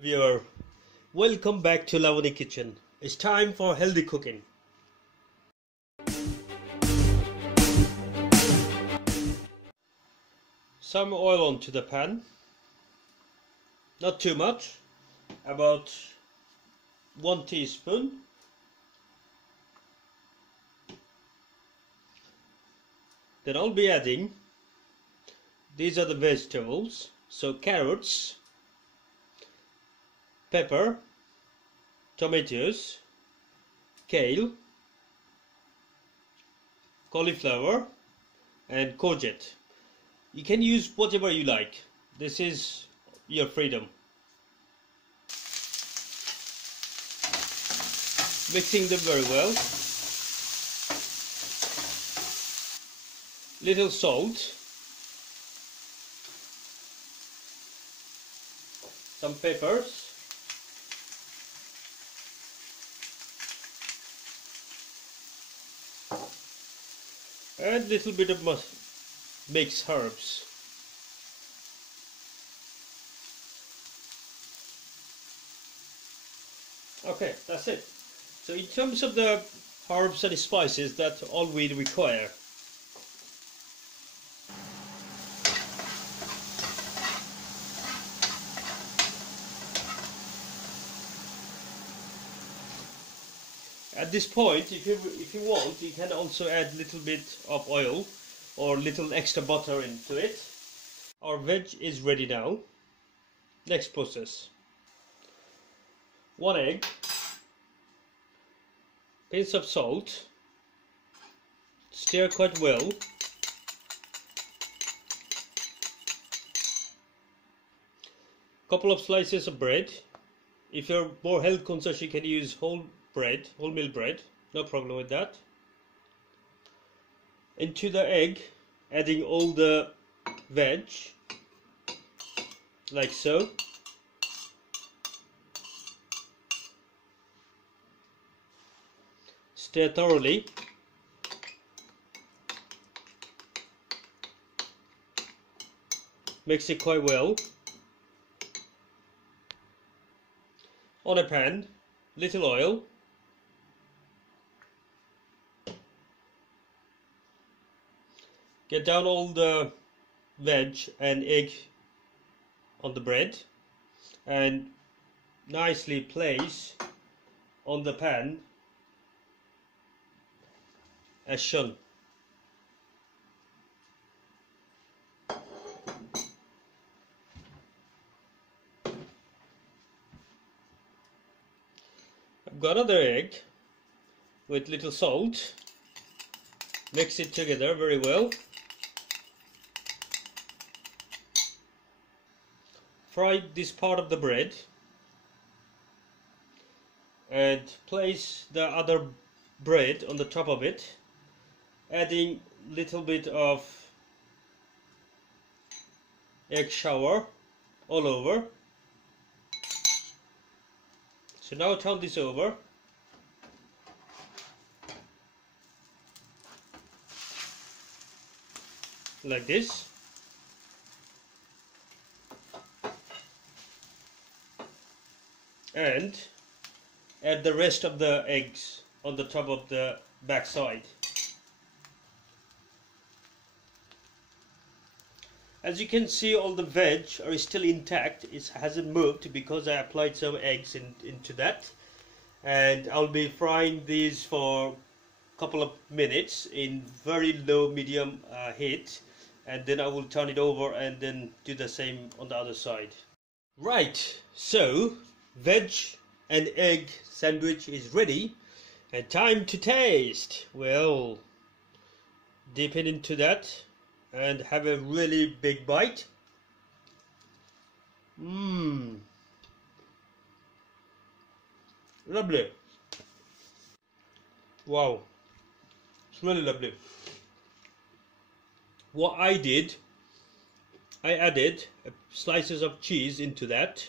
Viewer, welcome back to Lavani Kitchen. It's time for healthy cooking. Some oil onto the pan, not too much, about 1 teaspoon. Then I'll be adding, these are the vegetables, so carrots, pepper, tomatoes, kale, cauliflower and courgette. You can use whatever you like. This is your freedom. Mixing them very well. Little salt. Some peppers. And little bit of mixed herbs. Okay, that's it. So in terms of the herbs and spices, that's all we require. At this point, if you want, you can also add a little bit of oil or little extra butter into it. Our veg is ready now. Next process. 1 egg, pinch of salt, stir quite well. Couple of slices of bread. If you're more health conscious, you can use wholemeal bread, no problem with that. Into the egg, adding all the veg, like so. Stir thoroughly. Mix it quite well. On a pan, little oil. Get down all the veg and egg on the bread and nicely place on the pan as shown. I've got another egg with little salt. Mix it together very well. Fry this part of the bread and place the other bread on the top of it, adding little bit of egg shower all over. So now turn this over. Like this. And add the rest of the eggs on the top of the back side. As you can see, all the veg are still intact. It hasn't moved because I applied some eggs into that. And I'll be frying these for a couple of minutes in very low medium heat, and then I will turn it over and then do the same on the other side. Right, so veg and egg sandwich is ready and time to taste. Well, dip it into that and have a really big bite. Lovely. Wow, it's really lovely. What I did, I added slices of cheese into that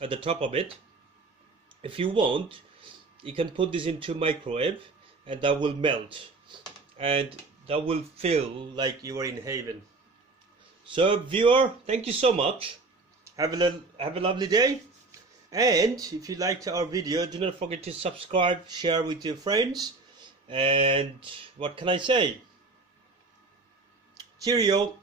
at the top of it. If you want, you can put this into microwave and that will melt and that will feel like you are in heaven. So viewer, thank you so much. have a lovely day. And if you liked our video, do not forget to subscribe, share with your friends, and what can I say? Cheerio.